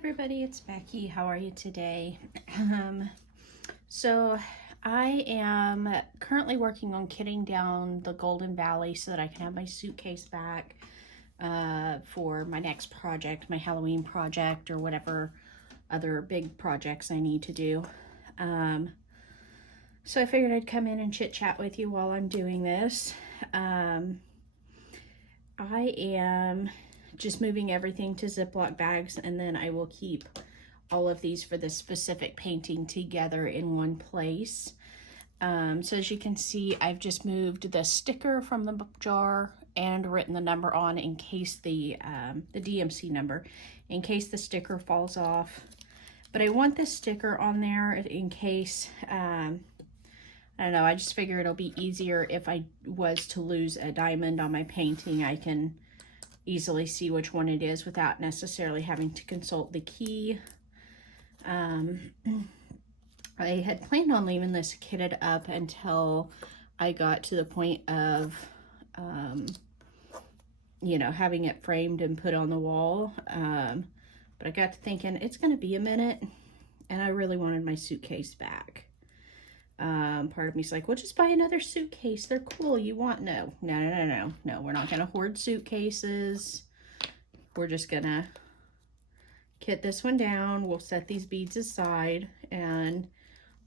everybody, it's Becky. How are you today? So I am currently working on kitting down the Golden Valley so that I can have my suitcase back for my next project, my Halloween project, or whatever other big projects I need to do. So I figured I'd come in and chit chat with you while I'm doing this. I am just moving everything to Ziploc bags, and then I will keep all of these for this specific painting together in one place. So as you can see, I've just moved the sticker from the jar and written the number on in case the DMC number, in case the sticker falls off. But I want this sticker on there in case, I don't know, I just figure it'll be easier if I was to lose a diamond on my painting. I can easily see which one it is without necessarily having to consult the key. I had planned on leaving this kitted up until I got to the point of, you know, having it framed and put on the wall. But I got to thinking it's going to be a minute, and I really wanted my suitcase back. Part of me's like, well, just buy another suitcase. They're cool. You want, no, we're not going to hoard suitcases. We're just going to kit this one down. We'll set these beads aside, and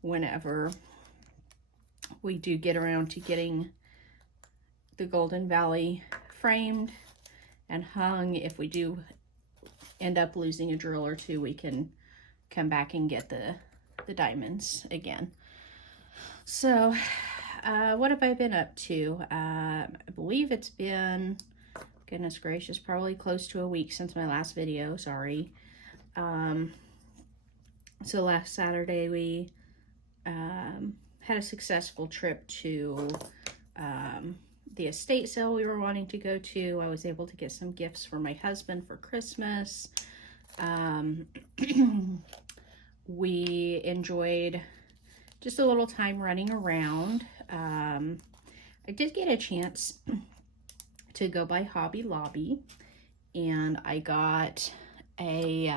whenever we do get around to getting the Golden Valley framed and hung, if we do end up losing a drill or two, we can come back and get the diamonds again. So what have I been up to? I believe it's been, goodness gracious, probably close to a week since my last video. Sorry. So last Saturday we had a successful trip to the estate sale we were wanting to go to. I was able to get some gifts for my husband for Christmas. We enjoyed just a little time running around. I did get a chance to go by Hobby Lobby, and I got a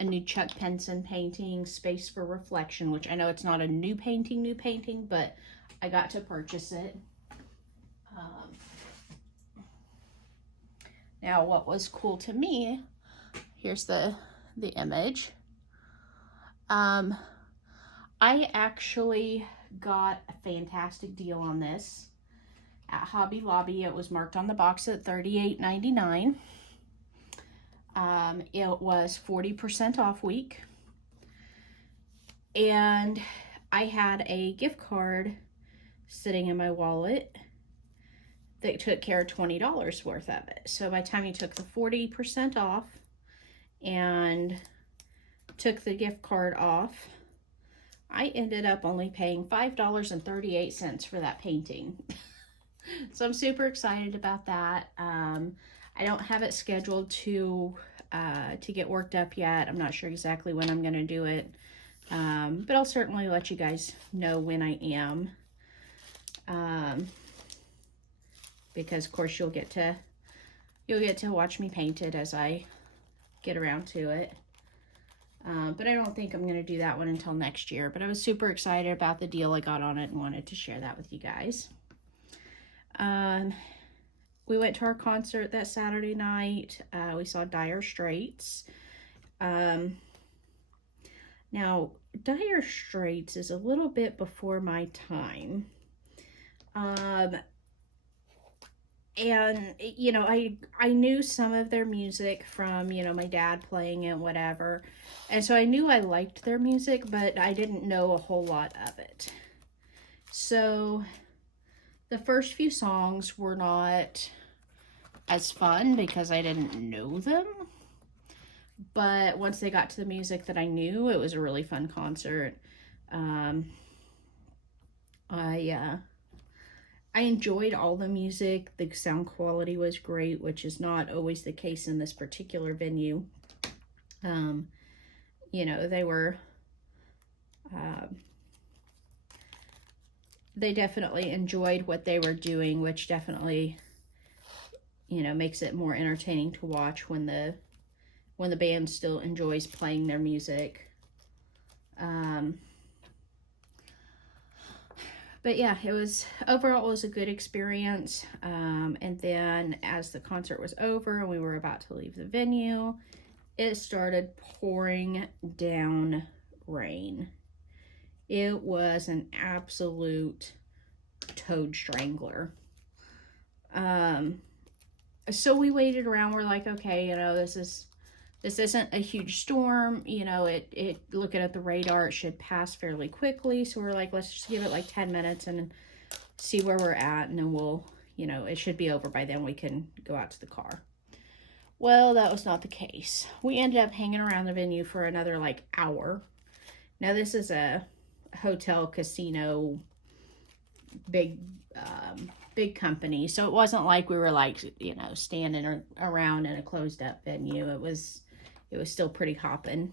new Chuck Penson painting, Space for Reflection, which I know it's not a new painting, but I got to purchase it. Now, what was cool to me, here's the image. I actually got a fantastic deal on this at Hobby Lobby. It was marked on the box at $38.99. It was 40% off week, and I had a gift card sitting in my wallet that took care of $20 worth of it. So by the time you took the 40% off and took the gift card off, I ended up only paying $5.38 for that painting. So I'm super excited about that. I don't have it scheduled to get worked up yet. I'm not sure exactly when I'm going to do it, but I'll certainly let you guys know when I am. Because of course you'll get to watch me paint it as I get around to it. But I don't think I'm going to do that one until next year. But I was super excited about the deal I got on it and wanted to share that with you guys. We went to our concert that Saturday night. We saw Dire Straits. Now, Dire Straits is a little bit before my time. And, you know, I knew some of their music from, you know, my dad playing it, whatever. And so I knew I liked their music, but I didn't know a whole lot of it. So the first few songs were not as fun because I didn't know them. But once they got to the music that I knew, it was a really fun concert. I enjoyed all the music. The sound quality was great, which is not always the case in this particular venue. You know, they definitely enjoyed what they were doing, which definitely, you know, makes it more entertaining to watch when when the band still enjoys playing their music. But yeah, overall it was a good experience. And then as the concert was over and we were about to leave the venue, it started pouring down rain. It was an absolute toad strangler. So we waited around. We're like, okay, this isn't a huge storm. It looking at the radar, it should pass fairly quickly. So we're like, let's just give it like 10 minutes and see where we're at. And then we'll, it should be over by then. We can go out to the car. Well, that was not the case. We ended up hanging around the venue for another like hour. Now this is a hotel casino, big company. So it wasn't like we were like, standing around in a closed up venue. It was still pretty hopping.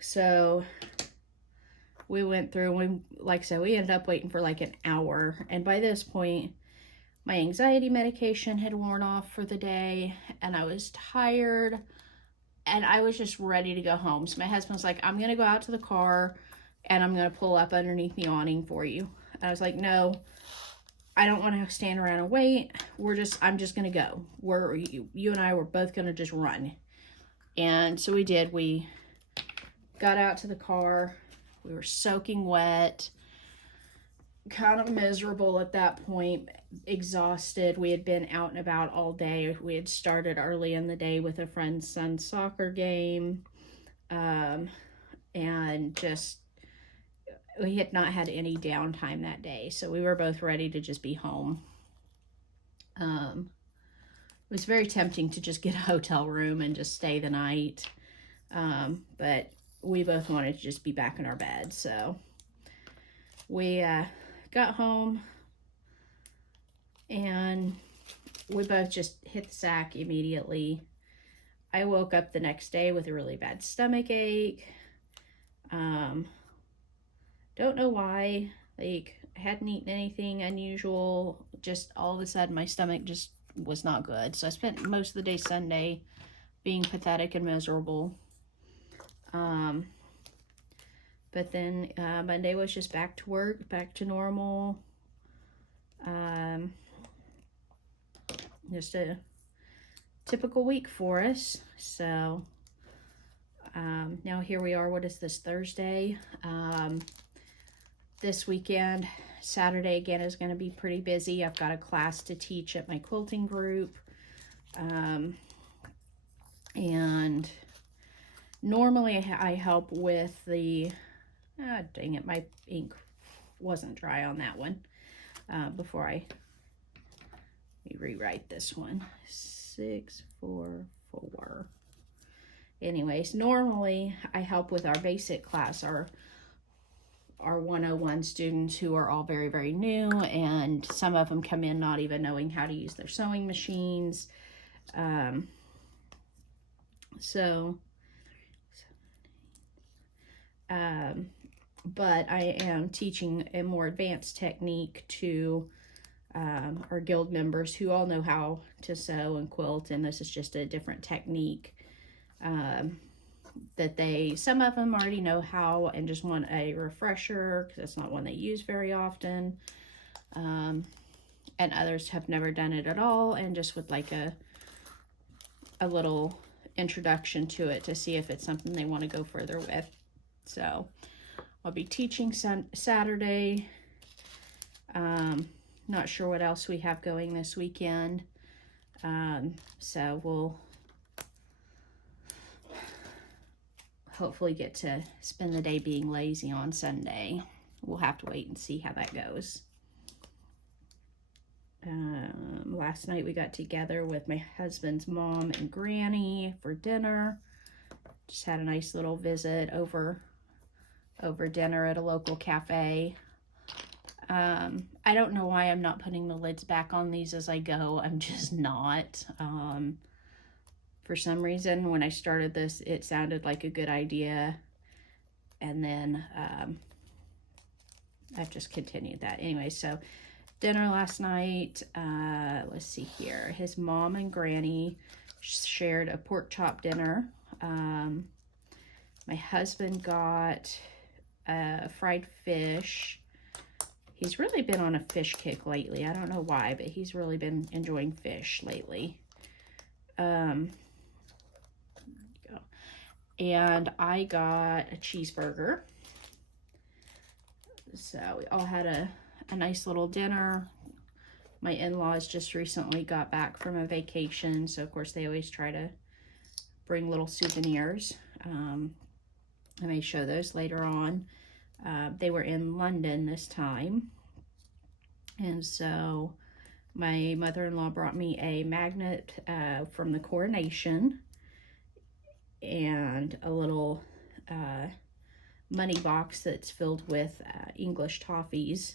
So we went through, like I said, we ended up waiting for like an hour. And by this point, my anxiety medication had worn off for the day and I was tired and I was just ready to go home. So my husband was like, I'm going to go out to the car and I'm going to pull up underneath the awning for you. And I was like, no, I don't want to stand around and wait. I'm just going to go. You and I were both going to just run. And so we did. We got out to the car. We were soaking wet, kind of miserable at that point, exhausted. We had been out and about all day. We had started early in the day with a friend's son's soccer game. And just, we had not had any downtime that day. So we were both ready to just be home. It was very tempting to just get a hotel room and just stay the night. But we both wanted to just be back in our bed. So we got home and we both just hit the sack immediately. I woke up the next day with a really bad stomach ache. Don't know why. Like, I hadn't eaten anything unusual. Just all of a sudden my stomach just was not good. So I spent most of the day Sunday being pathetic and miserable. But then Monday was just back to work, back to normal. Just a typical week for us. So now here we are. What is this, Thursday? This weekend, Saturday again, is going to be pretty busy. I've got a class to teach at my quilting group. And normally I help with the, dang it, my ink wasn't dry on that one. Before let me rewrite this one. 644. Anyways, normally I help with our basic class, our 101 students who are all very, very new, and some of them come in not even knowing how to use their sewing machines. But I am teaching a more advanced technique to our guild members who all know how to sew and quilt, and this is just a different technique that some of them already know how and just want a refresher because it's not one they use very often. And others have never done it at all and just would like a little introduction to it to see if it's something they want to go further with. So I'll be teaching Saturday. Not sure what else we have going this weekend. So we'll hopefully get to spend the day being lazy on Sunday. We'll have to wait and see how that goes. Last night we got together with my husband's mom and granny for dinner. Just had a nice little visit over dinner at a local cafe. I don't know why I'm not putting the lids back on these as I go. I'm just not. For some reason, when I started this, it sounded like a good idea. And then I've just continued that. Anyway, so dinner last night. Let's see here. His mom and Granny shared a pork chop dinner. My husband got fried fish. He's really been on a fish kick lately. I don't know why, but he's really been enjoying fish lately. And I got a cheeseburger. So we all had a nice little dinner. My in-laws just recently got back from a vacation, so of course they always try to bring little souvenirs. I may show those later on. They were in London this time, and so my mother-in-law brought me a magnet from the coronation and a little money box that's filled with English toffees,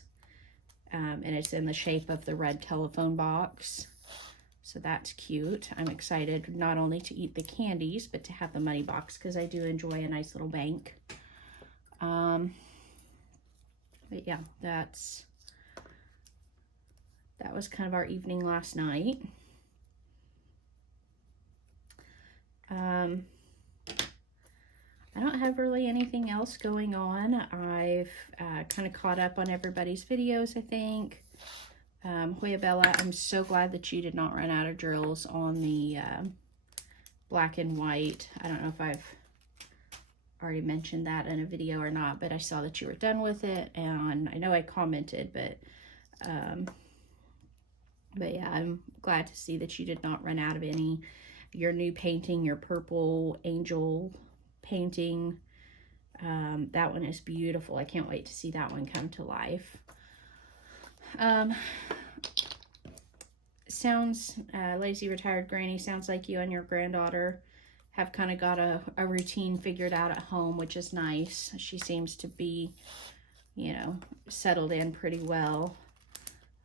and it's in the shape of the red telephone box. So that's cute. I'm excited not only to eat the candies, but to have the money box because I do enjoy a nice little bank. But yeah, that was kind of our evening last night. I don't have really anything else going on. I've kind of caught up on everybody's videos, I think. Hoya Bella, I'm so glad that you did not run out of drills on the black and white. I don't know if I've already mentioned that in a video or not, but I saw that you were done with it, and I know I commented, but yeah, I'm glad to see that you did not run out of any. Your new painting, your purple angel painting, that one is beautiful. I can't wait to see that one come to life. Sounds, Lazy Retired Granny, sounds like you and your granddaughter have kind of got a routine figured out at home, which is nice. She seems to be, you know, settled in pretty well.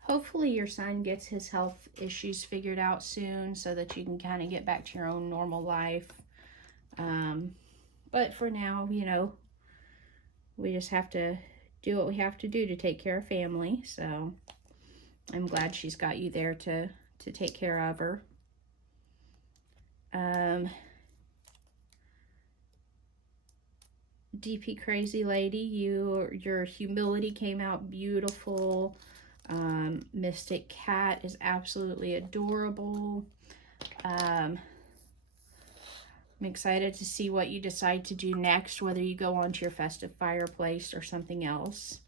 Hopefully your son gets his health issues figured out soon so that you can kind of get back to your own normal life. But for now, you know, we just have to do what we have to do to take care of family. So I'm glad she's got you there to take care of her. DP Crazy Lady, your humility came out beautiful. Mystic Cat is absolutely adorable. I'm excited to see what you decide to do next, whether you go on to your festive fireplace or something else.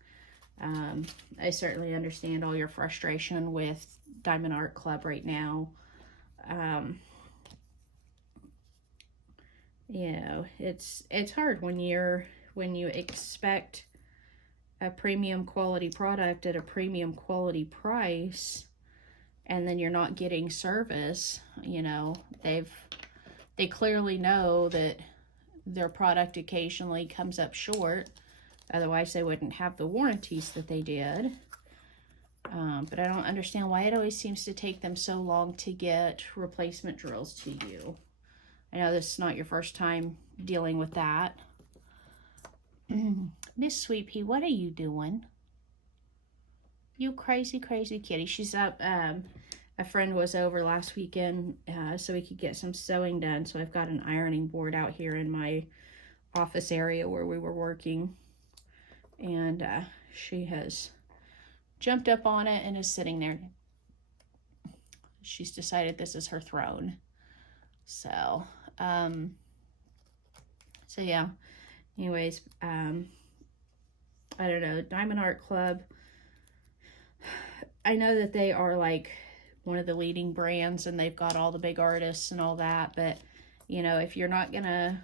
I certainly understand all your frustration with Diamond Art Club right now. You know, it's hard when you expect a premium quality product at a premium quality price, and then you're not getting service. You know, they clearly know that their product occasionally comes up short. Otherwise, they wouldn't have the warranties that they did. But I don't understand why it always seems to take them so long to get replacement drills to you. I know this is not your first time dealing with that. Miss Sweet Pea, what are you doing? You crazy, crazy kitty. She's up. A friend was over last weekend so we could get some sewing done. So I've got an ironing board out here in my office area where we were working. And she has jumped up on it and is sitting there. She's decided this is her throne. So, so yeah. Anyways, I don't know. Diamond Art Club, I know that they are like one of the leading brands and they've got all the big artists and all that, but, you know, if you're not gonna,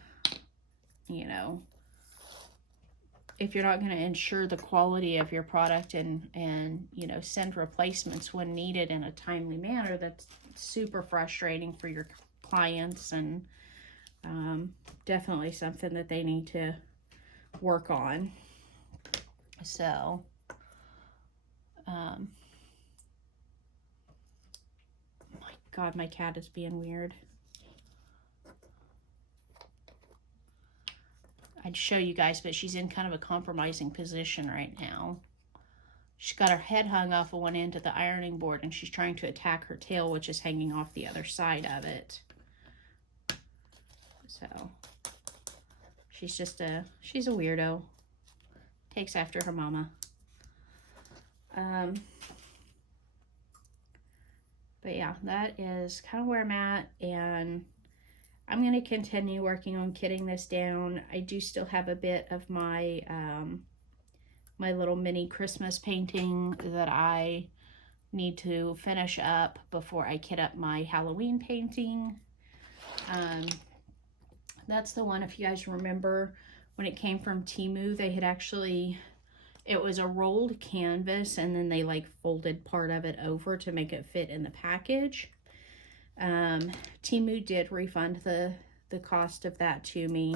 you know, if you're not going to ensure the quality of your product and you know, send replacements when needed in a timely manner, that's super frustrating for your clients, and definitely something that they need to work on. So my God, my cat is being weird. I'd show you guys, but she's in kind of a compromising position right now. she's got her head hung off of one end of the ironing board, and she's trying to attack her tail, which is hanging off the other side of it. So she's a weirdo. Takes after her mama. But yeah, that is kind of where I'm at, and I'm going to continue working on kitting this down. I do still have a bit of my my little mini Christmas painting that I need to finish up before I kit up my Halloween painting. That's the one, if you guys remember, when it came from Temu, they had actually, it was a rolled canvas, and then they like folded part of it over to make it fit in the package. Temu did refund the cost of that to me.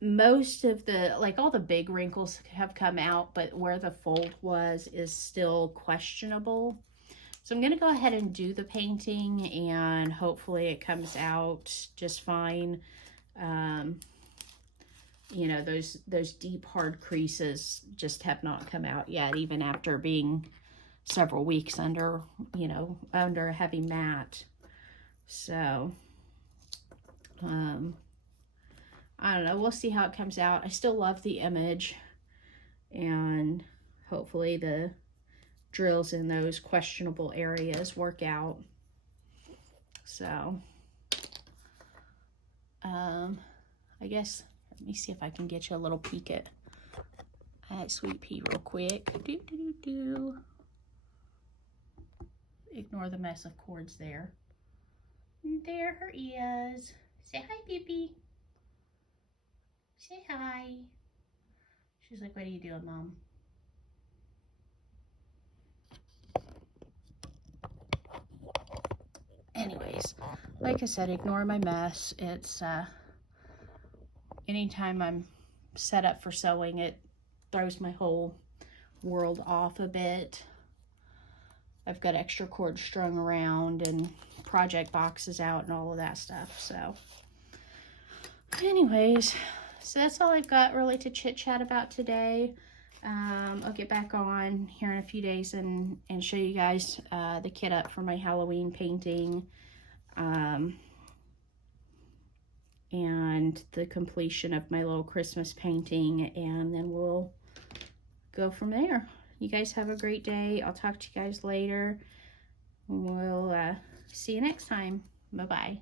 Most of the, like, all the big wrinkles have come out, but where the fold was is still questionable. So I'm going to go ahead and do the painting, and hopefully it comes out just fine. You know, those deep hard creases just have not come out yet, even after being several weeks under, you know, under a heavy mat. So I don't know, we'll see how it comes out. I still love the image, and hopefully the drills in those questionable areas work out. So I guess, let me see if I can get you a little peek at Sweet Pea real quick. Ignore the mess of cords there. There her is. Say hi, Pippi. Say hi. She's like, what are you doing, Mom? Anyways, like I said, ignore my mess. It's, anytime I'm set up for sewing, it throws my whole world off a bit. I've got extra cord strung around and project boxes out and all of that stuff. So anyways, so that's all I've got really to chit chat about today. I'll get back on here in a few days and show you guys the kit up for my Halloween painting, and the completion of my little Christmas painting, and then we'll go from there. You guys have a great day. I'll talk to you guys later. We'll see you next time. Bye-bye.